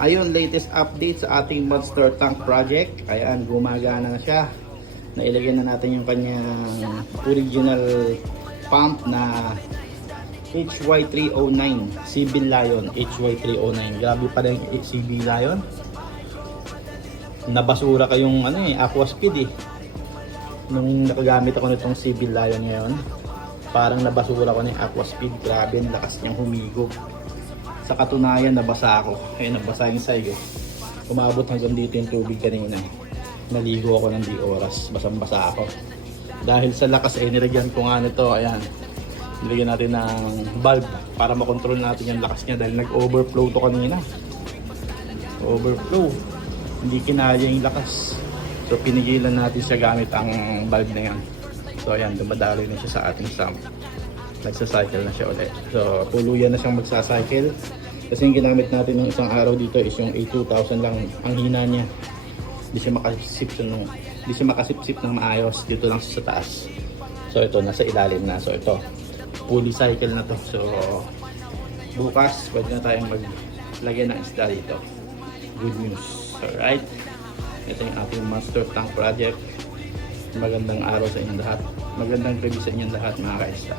Ayun, latest update sa ating monster tank project. Ayan, gumagana na siya. Nailagay na natin yung kanyang original pump na HY309 CB Lion. HY309, grabe pa rin CB Lion. Nabasura kayong aqua speed nung nakagamit ako nitong CB Lion ngayon. Parang nabasura ko na yung aqua speed. Grabe, ang lakas niyang humigop. Sa katunayan, nabasa ako. Ayun, nabasa yung sayo. Umabot hanggang dito yung tubig kanina. Naligo ako ng di oras. Basang-basa ako. Dahil sa lakas, nilagyan ko nga nito. Ayan. Nilagyan natin ng valve para makontrol natin yung lakas niya. Dahil nag-overflow to kanina. Overflow. Hindi kinaya yung lakas. So, pinigilan natin siya gamit ang valve na yan. So, ayan. Dumadali na siya sa ating sump. Nagsacycle na siya ulit. So, tuluyan na siyang magsacycle. Kasi yung ginamit natin ng isang araw dito is yung A2000 lang ang hina niya. Hindi siya makasipsip ng maayos. Dito lang sa taas. So, ito nasa ilalim na. So, ito fully cycle na to. So, bukas pwede na tayong maglagay ng isda dito. Good news. Alright. Ito yung ating monster tank project. Magandang araw sa inyong lahat. Magandang gabi sa inyong lahat, mga kaisda.